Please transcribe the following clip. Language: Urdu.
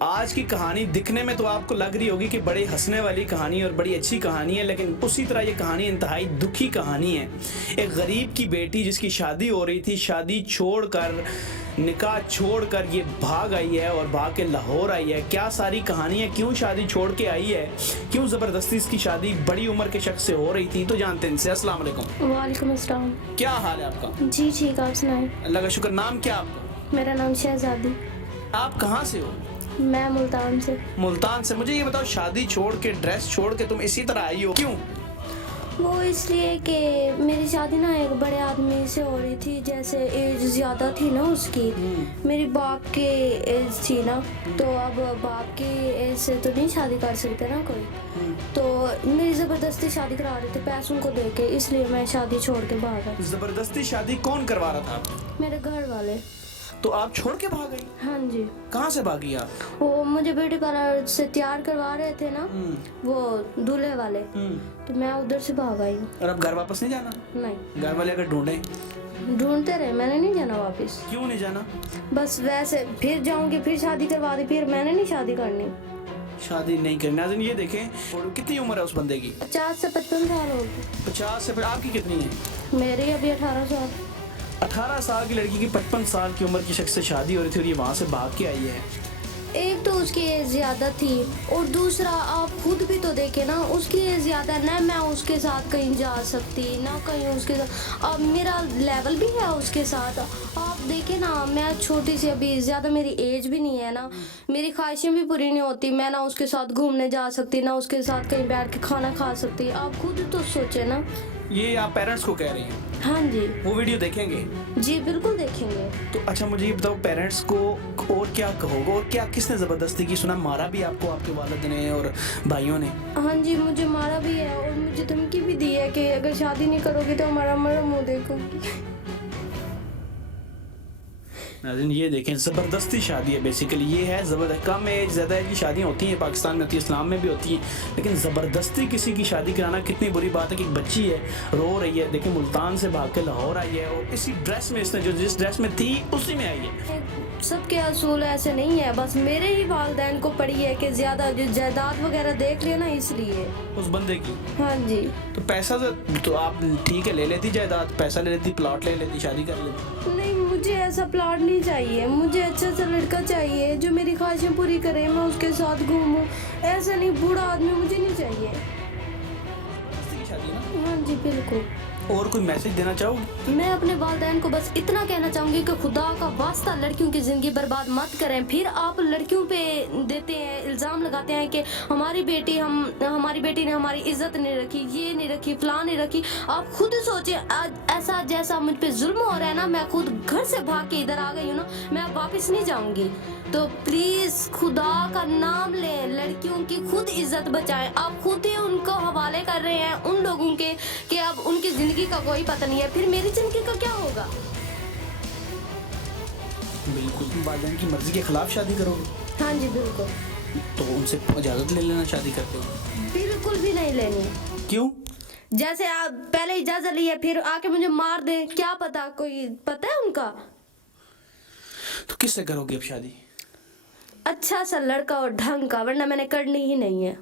آج کی کہانی دکھنے میں تو آپ کو لگ رہی ہوگی کہ بڑی ہنسنے والی کہانی اور بڑی اچھی کہانی ہے، لیکن اسی طرح یہ کہانی انتہائی دکھی کہانی ہے۔ ایک غریب کی بیٹی جس کی شادی ہو رہی تھی، شادی چھوڑ کر، نکاح چھوڑ کر یہ بھاگ آئی ہے اور بھاگ کے لاہور آئی ہے۔ کیا ساری کہانی ہے، کیوں شادی چھوڑ کے آئی ہے، کیوں زبردستی اس کی شادی بڑی عمر کے شخص سے ہو رہی تھی، تو جانتے ہیں ان سے۔ السلام علیکم۔ وعلیکم السلام۔ کیا حال ہے آپ کا؟ جی ٹھیک، آپ سنائیں۔ اللہ کا شکر۔ نام کیا آپ کا؟ میرا نام شہزادی۔ آپ کہاں سے ہو؟ میں ملتان سے۔ ملتان سے۔ مجھے یہ بتاؤ، شادی چھوڑ کے، ڈریس چھوڑ کے تم اسی طرح آئی ہو، کیوں؟ وہ اس لیے کہ میری شادی نا ایک بڑے آدمی سے ہو رہی تھی، جیسے ایج زیادہ تھی نا اس کی، میری باپ کی ایج تھی نا، تو اب باپ کی ایج سے تو نہیں شادی کر سکتے نا کوئی، تو میری زبردستی شادی کرا رہے تھے پیسوں کو دے کے، اس لیے میں شادی چھوڑ کے بھاگ گئی۔ زبردستی شادی کون کروا رہا تھا آپ؟ میرے گھر والے۔ تو آپ چھوڑ کے بھاگ گئی؟ ہاں جی۔ کہاں سے بھاگی آپ؟ وہ مجھے بیوٹی پارلر سے تیار کروا رہے تھے نا، وہ دولہے والے، تو میں ادھر سے بھاگ آئی ہوں۔ اور اب گھر واپس نہیں جانا؟ نہیں۔ گھر والے اگر ڈھونڈیں؟ ڈھونڈتے رہے، میں نے نہیں جانا واپس۔ کیوں نہیں جانا؟ بس ویسے پھر جاؤں گی، پھر شادی کروا دی، پھر میں نے نہیں شادی کرنی۔ شادی نہیں کرنی۔ ناظرین یہ دیکھیں، کتنی عمر ہے اس بندے کی؟ 50 سے 55 سال ہوگی۔ 50 سے۔ پھر آپ کی کتنی ہے؟ میری ابھی 18 سال۔ 18 سال کی لڑکی کی 55 سال کی عمر کی شخص سے شادی ہو رہی تھی اور یہ وہاں سے بھاگ کے آئی ہے۔ ایک تو اس کی ایج زیادہ تھی، اور دوسرا آپ خود بھی تو دیکھیں نا، اس کی ایج زیادہ ہے نہ، میں اس کے ساتھ کہیں جا سکتی نہ کہیں اس کے ساتھ، اب میرا لیول بھی ہے اس کے ساتھ، آپ دیکھیں نا، میں چھوٹی سی، ابھی زیادہ میری ایج بھی نہیں ہے نا، میری خواہشیں بھی پوری نہیں ہوتی، میں نہ اس کے ساتھ گھومنے جا سکتی، نہ اس کے ساتھ کہیں بیٹھ کے کھانا کھا سکتی، آپ خود تو سوچیں نا۔ یہ آپ پیرنٹس کو کہہ رہی ہیں؟ ہاں جی۔ وہ ویڈیو دیکھیں گے؟ جی بالکل دیکھیں گے۔ تو اچھا مجھے یہ بتاؤ، پیرنٹس کو اور کیا کہو گے، اور کیا کس نے زبردستی کی؟ سنا مارا بھی آپ کو آپ کے والد نے اور بھائیوں نے؟ ہاں جی، مجھے مارا بھی ہے اور مجھے دھمکی بھی دی ہے کہ اگر شادی نہیں کرو گی تو ہمارا منہ دیکھو گی۔ ناظرین یہ دیکھیں، زبردستی شادی ہے بیسیکلی، یہ ہے زبردست۔ کم ایج زیادہ ایج کی شادیاں ہوتی ہیں، پاکستان میں ہوتی ہیں، اسلام میں بھی ہوتی ہیں، لیکن زبردستی کسی کی شادی کرانا کتنی بری بات ہے کہ ایک بچی ہے رو رہی ہے، دیکھیں ملتان سے بھاگ کے لاہور آئی ہے، اور اسی ڈریس میں، اس نے جو جس ڈریس میں تھی اسی میں آئی ہے۔ سب کے اصول ایسے نہیں ہے، بس میرے ہی والدین کو پڑی ہے کہ زیادہ جو جائیداد وغیرہ دیکھ لیا نا، اس لیے۔ اس بندے کی؟ ہاں جی۔ تو پیسہ تو آپ ٹھیک ہے لے لیتی، جائیداد پیسہ لے لیتی، پلاٹ لے لیتی، شادی کر لیتی۔ نہیں، مجھے ایسا پلاٹ نہیں چاہیے، مجھے اچھا سا لڑکا چاہیے جو میری خواہشیں پوری کرے، میں اس کے ساتھ گھوموں، ایسا نہیں، بوڑھا آدمی مجھے نہیں چاہیے۔ ہاں جی بالکل۔ اور کوئی میسج دینا چاہو گی؟ میں اپنے والدین کو بس اتنا کہنا چاہوں گی کہ خدا کا واسطہ لڑکیوں کی زندگی برباد مت کریں۔ پھر آپ لڑکیوں پہ دیتے ہیں، الزام لگاتے ہیں کہ ہماری بیٹی نے ہماری عزت نہیں رکھی، یہ نہیں رکھی، فلاں نہیں رکھی۔ آپ خود سوچیں، ایسا جیسا مجھ پہ ظلم ہو رہا ہے نا، میں خود گھر سے بھاگ کے ادھر آ گئی ہوں نا، میں اب واپس نہیں جاؤں گی۔ تو پلیز خدا کا نام لیں، لڑکیوں کی خود عزت بچائیں۔ آپ خود ہی ان کو حوالے کر رہے ہیں ان لوگوں کے کہ اب ان کی زندگی کا کوئی پتہ نہیں ہے، پھر میری زندگی کا کیا ہوگا؟ بالکل، والدین کی مرضی کے خلاف شادی کرو گے؟ ہاں جی بالکل۔ تو ان سے اجازت لے لینا شادی کرتے ہو؟ بالکل بھی نہیں لینی۔ کیوں؟ جیسے آپ پہلے اجازت لی ہے، پھر آ کے مجھے مار دیں، کیا پتا، کوئی پتہ ہے ان کا؟ تو کس سے کرو گے اب شادی؟ اچھا سا لڑکا اور ڈھنگ کا، ورنہ میں نے کرنی ہی نہیں ہے۔